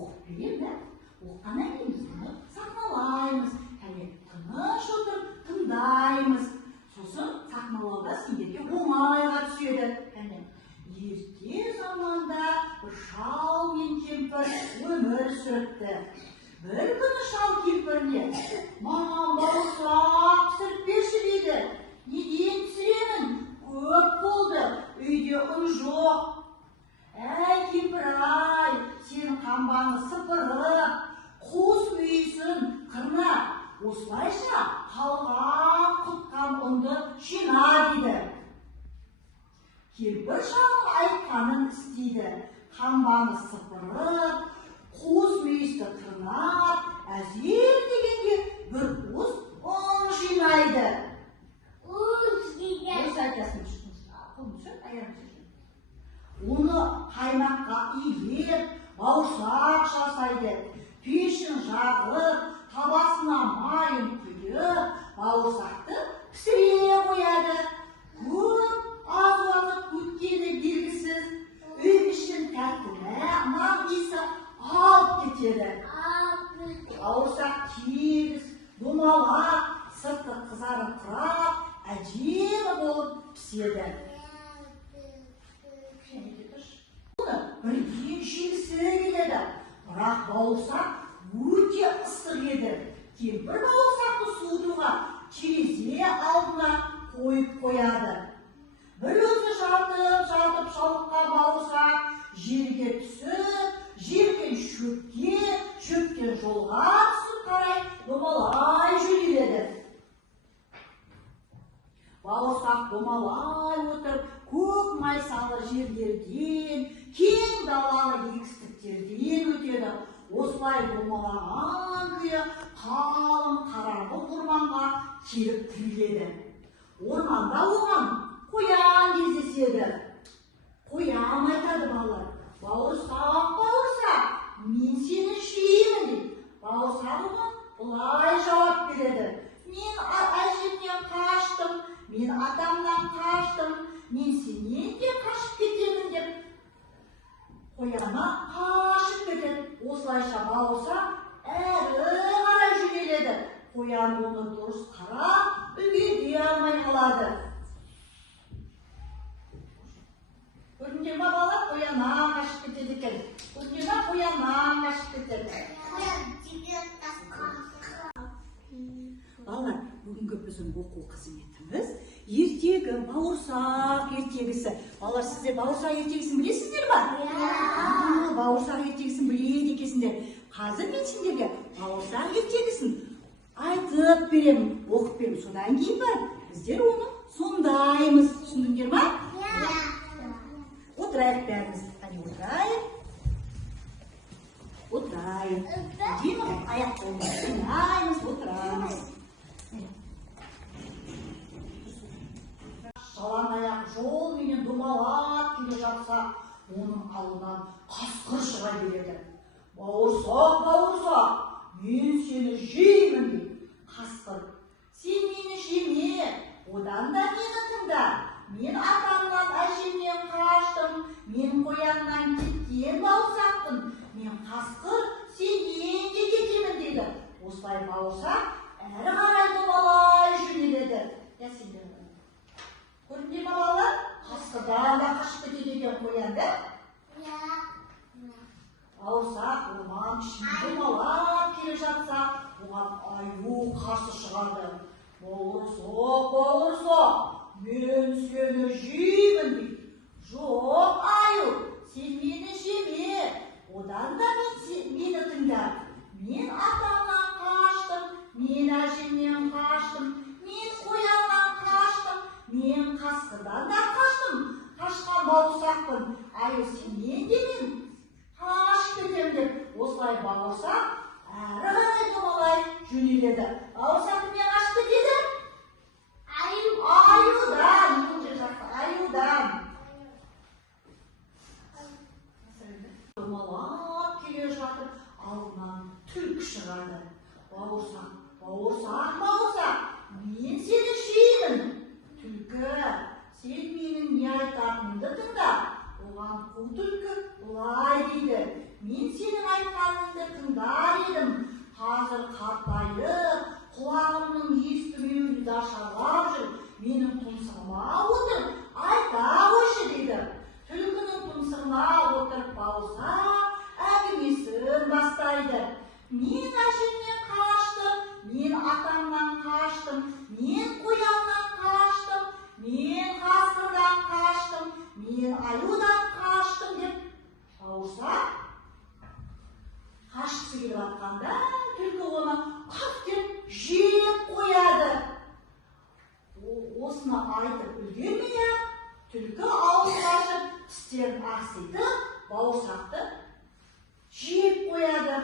оқып берем да. Оққаннан кейін біз оны сахналаймыз. Тыныш отырып тыңдаймыз. Сосын сахналауда сендерге оңайға түседі. Ерте заманда бір шал мен кемпір өмір сүріпті. Бір күні шал кемпіріне: «Маған бауырсақ пісіріп берші» дейді. «Неден пісіремін? Көп болды, үйде ұн жоқ». «Әй кемпір-ай, сенің қамбаны сыпырып, қуыс мүйісін қырнап, осылайша қалған құтқан ұнды жина» дейді. Кемпір шалдың айтқанын істейді. Қамбаны сыпырып, қуыс мүйісті қырнап, әзер дегенде бір қуыс ұн жинайды. Оны қаймаққа илеп, бауырсақ жасайды. Пешін жағып, табасына майын құйып, бауырсақты пісіре қояды. Көп аз уақыт өткені белгісіз, үй ішін тәттілі нан иісі алып кетеді. Бауырсақ тегіс, домалақ, сырты қызарыңқырап, әдемі болып піседі. Бірден жегісі келеді. Бірақ бауырсақ өте ыстық еді. Кемпір бауырсақты суытуға терезе алдына қойып қояды. Бір өзі жатып шалыққан бауырсақ жерге түсіп, жерден шөптен жолға түсіп қарай домалай жөнеледі. Бауырсақ домалай отырып, көк майсалы жерлерден, кең далалы егістіктерден өтеді. Осылай домалаған күйі қалың қараңғы орманға келіп тіреледі. Орманда оған қоян кездеседі. Қоян айтады: балалар: «Бауырсақ, бауырсақ, мен сені жеймін» дейді. Бауырсақ оған былай жауап береді: «Мен әжемнен қаштым, мен атамнан қаштым, мен сенен де қашып кетемін» деп қояна қашып кетеді. Осылайша бауырсақ әрі қарай жөнеледі. Қоян оны дұрыс қарап, үлгере алмай қалады. Көрдіңдер ме балалар? Қояннан қашып кетеді екен. Көрдіңдер ме? Қояннан қашып кетеді. Балалар, бүгінгі біздің оқу қызметіміз ертегі бауырсақ ертегісі. Балалар, сіздер бауырсақ ертегісін білесіздер ме? Бауырсақ ертегісін біледі екенсіңдер. Қазір мен сендерге бауырсақ ертегісін айтып беремін, оқып беремін. Содан кейін біздер оны сондаймыз. Түсіндіңдер ме? Отырайық бәріміз. Отырайық. Отырайық. Деймін, аяқ қолымыз сынаймыз, отырамыз. Жалаң аяқ жол менен домалап келе жатса, оның алдынан қасқыр шыға келеді. «Бауырсақ, бауырсақ, мен сені жеймін» дейді. Қасқыр: «Сен мені жеме, одан да мені тыңда. Мен атамнан, әжемнен қаштым, мен қояннан кеткен бауырсақпын. Мен қасқыр, сенен де кетемін» дейді. Осылай бауырсақ әрі қарай домалай жөнеледі. Көрдіңдер ме балалар? Қасқырдан да қашып кетеді екен қоянды. Бауырсақ орман ішінде домалап келе жатса, оған аю қарсы шығады. «Бауырсақ, бауырсақ, мен сені жеймін» дейді. «Жоқ, аю, сен мені жеме, одан да мені тыңда. Мен атамнан қаштым, мен әжемнен қаштым, мен қояннан қаштым, мен қасқырдан да қаштым. Қашқан бауырсақпын, аю, сенен де мен қашып кетемін» деп осылай бауырсақ әрі қарай домалай жөнеледі. Бауырсақ кімнен қашып кетеді? Аюдан. Аюдан. Домалап келе жатып, алдынан түлкі шығады. «Бауырсақ, бауырсақ, бауырсақ, мен сені жеймін». «Түлкі, сен менің не айтатынымды тыңда». Оған қу түлкі былай дейді: «Мен сенің айтқаныңды мен әжемнен қаштым, мен атамнан қаштым, мен қояннан қаштым, мен қасқырдан қаштым, мен аюдан қаштым деп бауырсақ қашқысы келіп жатқанда түлкі оны қап деп жеп қояды. Осыны айтып үлгермей-ақ түлкі аузын ашып тістерін ақситып бауырсақты жеп қояды.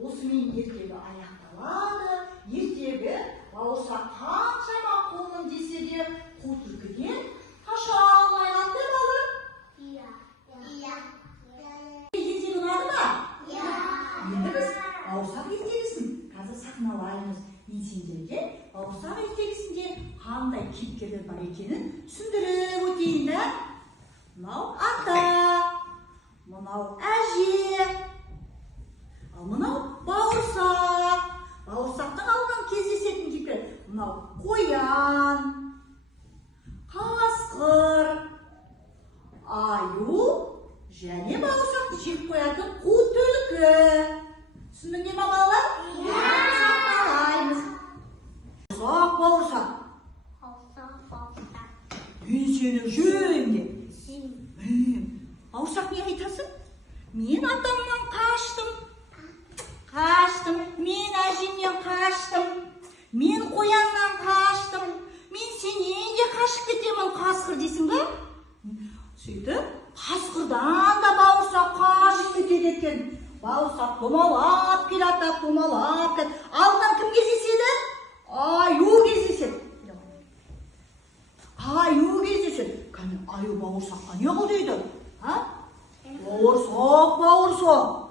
Осымен ертегі аяқталады. Ертегі бауырсақ қаншама қолын десе де қу түлкіден қаша алмай қалды балалар. Ертегі ұнады ма? Енді біз бауырсақ ертегісін қазір сахналаймыз. Мен сендерге бауырсақ ертегісінде қандай кейіпкерлер бар екенін түсіндіріп өтейін да. Мынау ата, мынау әже, ал мынау бауырсақ. Бауырсақтың алдынан кездесетін кейіпкер мынау қоян, қасқыр, аю және бауырсақты жеп қоятын қу түлкі. Түсіндің ме балалар? Бауырсақ. Мен сені жеймін деп. Бауырсақ не айтасың? Мен атамнан қаштым, мен әжемнен қаштым, мен қояннан қаштым, мен сенен де қашып кетемін, қасқыр дейсің ба? Сөйтіп, қасқырдан да бауырсақ қашып кетеді екен. Бауырсақ домалап келеді, домалап келеді. Алдынан кім кездеседі? Аю кездеседі. Аю кездеседі. Кәне аю бауырсаққа не қыл дейді? Бауырсақ.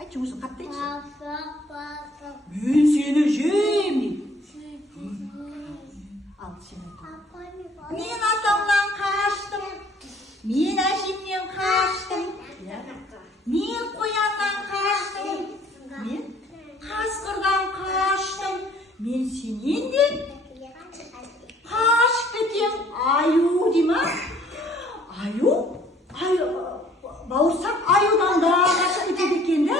Айтшы өзің қатты айтшы. Мен сені жеймін дейді. Ал сен айтшы. Мен атамнан қаштым, мен әжемнен қаштым, мен қояннан қаштым, мен қасқырдан қаштым, мен сенен де қашып кетем. Аю дей ма? Аю? Бауырсақ аюдан да қашып кетеді екен да?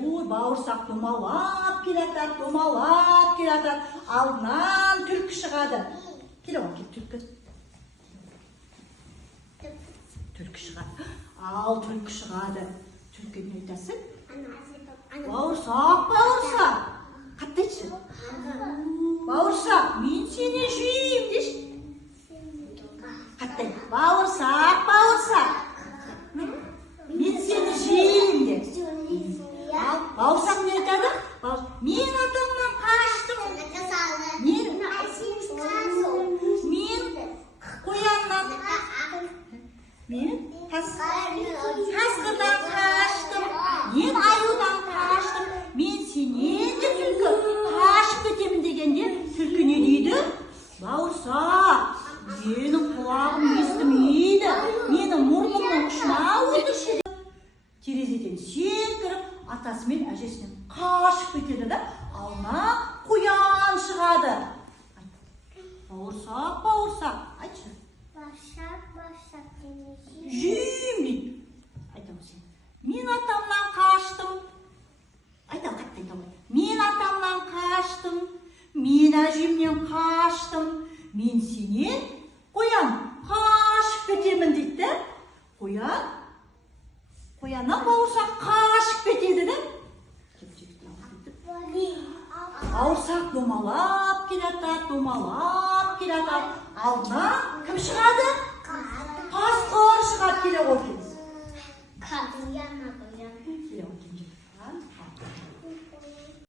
Ой, бауырсақ домалап келатады. Алдынан түлкі шығады. Келе ғой, түлкі. Түлкі шығады. Ал түлкі шығады. Түлкі не айтасың? Бауырсақ. Қатты айтшы. Бауырсақ, мен сені жеймін деші. Қатты айт. Бауырсақ. Мен сені жеймін де. Ал бауырсақ не айтады? Мен атамнан қаштым. Мен қояннан. Мен қасқырдан қаштым. Мен аюдан қаштым. Мен сенен де түлкі қашып кетемін дегенде түлкі не дейді? Бауырсақ, менің құлағым естімейді. Менің мұрнымның ұшына өтірші. Терезеден секіріп, атасы мен әжесінен қашып кетеді да, алдына қоян шығады. Бауырсақ. Айтшы. Жеймін дейді. Айтамын сен. Мен атамнан қаштым. Айтам, қатты айтам. Мен атамнан қаштым, мен әжемнен қаштым, мен сенен қоян қашып кетемін дейді. Қояннан бауырсақ қашып кетеді да. Бауырсақ домалап келеді. Алдына кім шығады? Қасқыр шығады келе ғой.